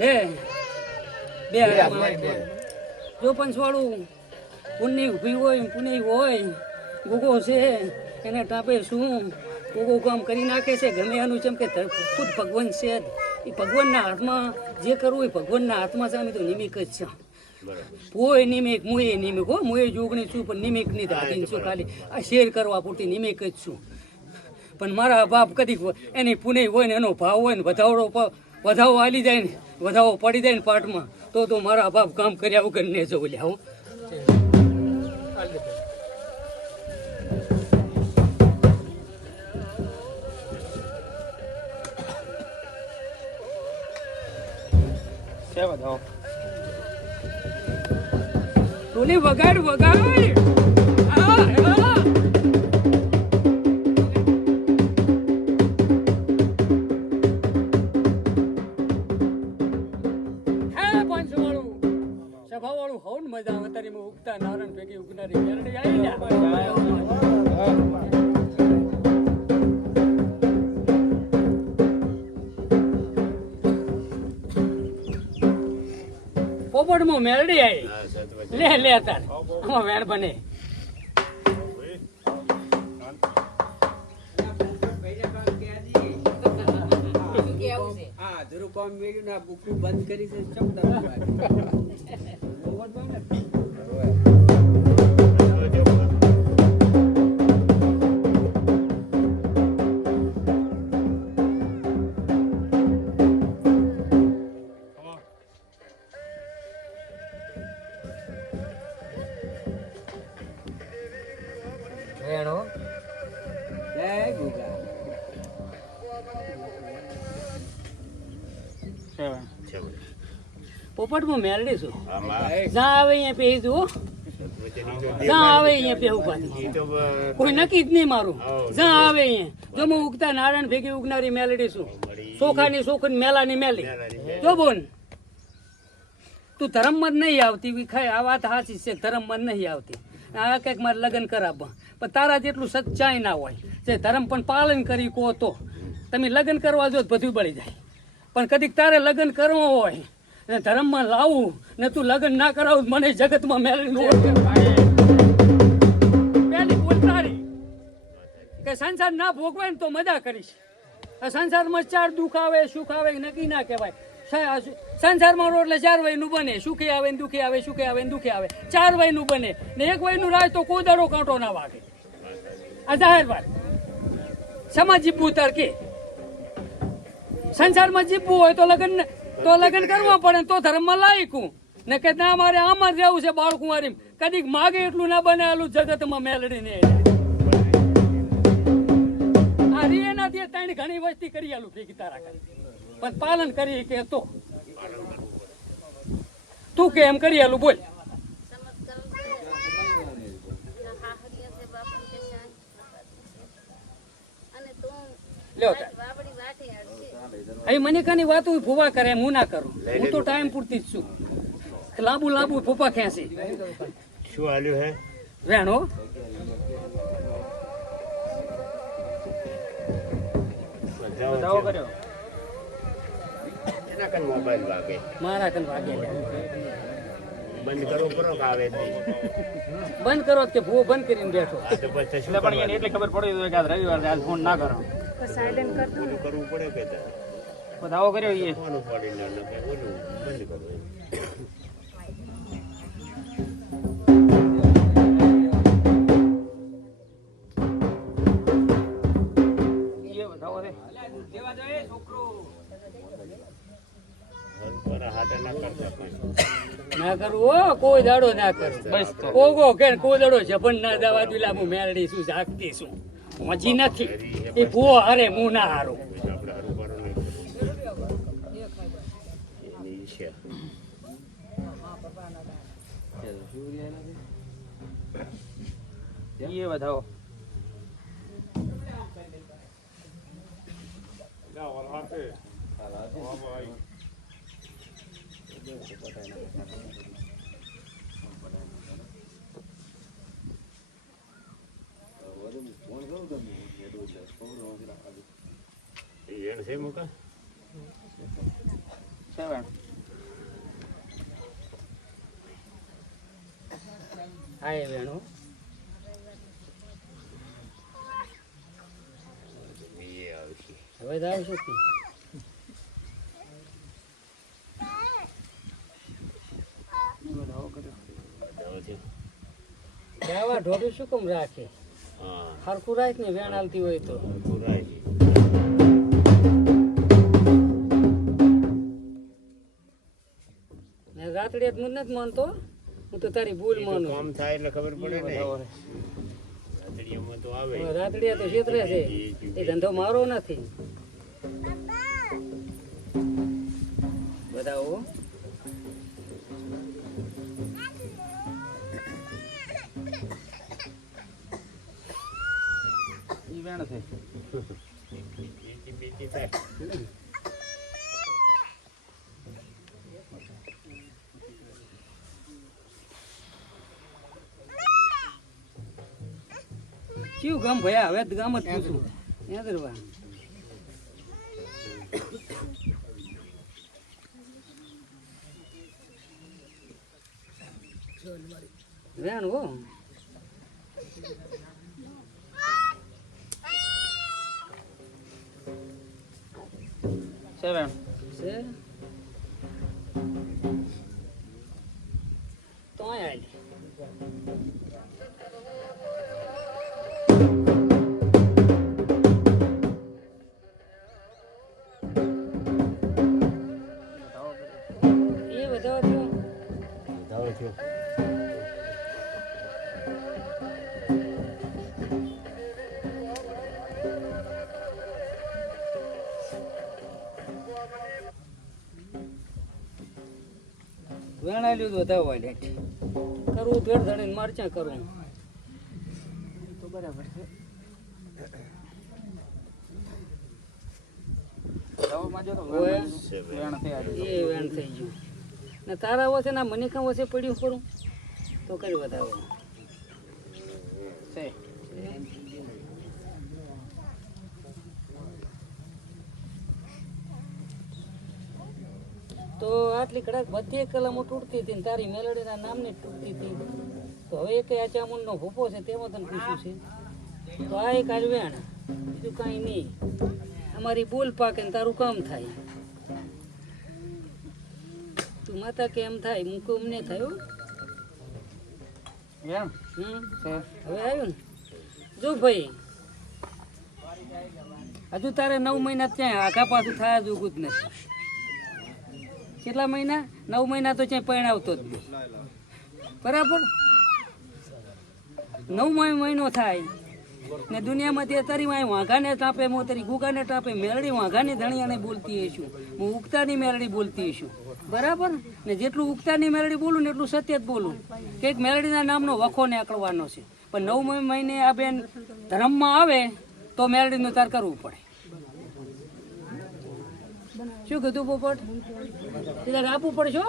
લે બે જો પંચવાળું પુણ્ય ઊભી હોય પુણ્ય હોય. ગુગો છે એને ટાપે શું? ગુગો કામ કરી નાખે છે. ગમે એનું જેમ કે ખુદ ભગવાન છે એ ભગવાનના હાથમાં જે કરવું એ ભગવાનના હાથમાં છે. અમે તો નિમિક જ છે પોય નિમિક મુએ નિમિક હો મુએ જોગણી છું પણ નિમિક નહીં દાદીન છું ખાલી આ શેર કરવા પૂરતી નિમિક જ છું. પણ મારા બાપ કદી એની પુણે હોય ને એનો ભાવ હોય ને વધારો વધાવો આલી જાય ને વધાવો પડી જાય ને પાટમાં તો તો મારા બાપ કામ કર્યા વગર ને જવું લ્યા હો. ટોલી વગાડ વગાડ! સભાવાળું હોવ ને મજા આવે તારી ઉગતા નારણ ભેગી ઉગનારી મેરડી આવી પોપટમાં મેરડી આવી. લે લે તાર. આમાં વેણ બને. ધરું કામ મેળ્યું ને આ બુકું બંધ કરી છે ચમડા વેણો જય ગુગા પોપટમાં મેળડીશું છું. જા આવે અહીંયા પેહી જુઓ. જા આવે અહીંયા પે ઉપાધી કોઈ નક્કી જ નહીં મારું. જા આવે અહીંયા. જો હું ઉગતા નારાયણ ભેગી ઉગનારી મેલડી છું. સોખાની સોખની મેલાની મેલી. જો બોન. તું ધર્મમાં જ નહીં આવતી વિખાય. આ વાત સાચી છે. ધર્મમાં જ નહીં આવતી. આ કંઈક મારે લગ્ન કરાવવા. પણ તારા જેટલું સચ્ચાઈ ના હોય. જે ધર્મ પણ પાલન કરી કહો તો. તમે લગ્ન કરવા જો તો બધું બળી જાય. પણ કદીક તારે લગ્ન કરવો હોય ને ધર્મમાં લાવવું ને તું લગ્ન ના કરાવું મને જગતમાં મેળવી કે સંસાર ના ભોગવાય ને તો મજા કરીશ. આ સંસારમાં ચાર દુઃખ આવે, સુખ આવે નકી ના કહેવાય. સંસારમાં રો એટલે ચાર વયનું બને. સુખી આવે ને દુઃખી આવે, સુખી આવે ને દુઃખી આવે. ચાર વયનું બને. ને એક વયનું રાજ તો કોદાડો કાંટો ના વાગે. આ જાહેર વાત. સમાજ જીવવું તાર કે? સંસારમાં જીવવું હોય તો લગ્ન તો લગ્ન કરવા પડે તો ધર્મમાં લાયકું. ને કે ના મારે આમાં જ રહેવું છે બાળકુંવારી કદીક માગે એટલું ના બનેલું જગતમાં મેલડીને આ રી એનાથી ત્રણ ઘણી વસ્તી કરી આલું ભેગી તારા કરી પણ પાલન કરી કે તો? તું કે એમ કરી આલું બોલ. લ્યો. અહીં મને કાની વાત ફૂવા કરે એમ હું ના કરું. હું તો ટાઈમ પૂરતી જ છું. લાંબુ લાંબુ ફૂફા ખેંચી શું હાલ્યું હે? વેણો. મારા કન વાગે બંધ કરવો કરો આવે બંધ કરો કે ભૂવો બંધ કરીને બેઠો. એટલે પણ એને એટલી ખબર પડી કે આજ રવિવાર આજ ફોન ના કરો. કરવાનું કરવું પડે કે દાવો કર્યો એ ના કરવું કોઈ. દાડો ના કર બસ તો. કોગો કે કોઈ દાડો જબન ના દાવા દિલા હું મેરડી છું જાગતી છું. મજી નથી. એ ભૂ હારે હું ના હારું. એ બધાઓ એણ છે મુકા સેવન હા એ વેણું. હવે તો આવશે જ આવા ઢોઢું શું કેમ રાખે? હરખું રાખ ને વેણ હાલતી હોય તો. રાતડી હું નથી માનતો. હું તો તારી ભૂલ માનું કામ થાય એટલે ખબર પડે ને. તો આવે. રાતડિયા તો છેતરે છે. એ ધંધો મારો નથી. બતાવો. ઈ વેણ છે. બીજી બીજી થાય. કયું ગામ ભયા? હવે ગામ જ પૂછું. યાદરવા વેણ હો. સેવન છે? વધાવો થયો વેણા લીધું બધા વાલે કરવું ભેળ ધડીને મરચા કરવું તો બરાબર છે. દવામાં જો તો છે વેણ થઈ ગયું. ને તારા વસે ના મને કાં વસે પડ્યું કરું તો કરી બતાવો તો આટલી કડાક બધી કલમો તૂટતી હતી તારી મેલડીના નામની તૂટતી હતી. તો હવે એક આ ચામુંડનો ભૂપો છે તેમાં તને પૂછ્યું છે. તો આ એક આજ વેણ બીજું કાંઈ નહીં. અમારી બોલ પાકે તારું કામ થાય. તું માતા કેમ થાય મૂકો અમને થયું? એમ? હવે આવ્યું ને? જો ભાઈ. હજુ તારે નવ મહિના ત્યાં આઘા પાછું થાય જ ઉગું જ નથી. કેટલા મહિના? નવ મહિના તો ત્યાં પરણાવતો જ બરાબર? નવ મહિનો થાય. ને દુનિયામાં તે તારી વાંહે વાઘાને ટાપે મોતરી તારી ગુગાને ટાપે મેરડી વાઘાની અને બોલતી હશું હું ઉગતાની મેરડી બોલતી હશું બરાબર ને? જેટલું ઉગતાની મેરડી બોલું ને એટલું સત્ય જ બોલું. કંઈક મેરડીના નામનો વખો ને આકળવાનો છે. પણ નવ મહિને આ બેન ધર્મમાં આવે તો મેરડીનું તાર કરવું પડે. શું કીધું પોપટ? આપવું પડશે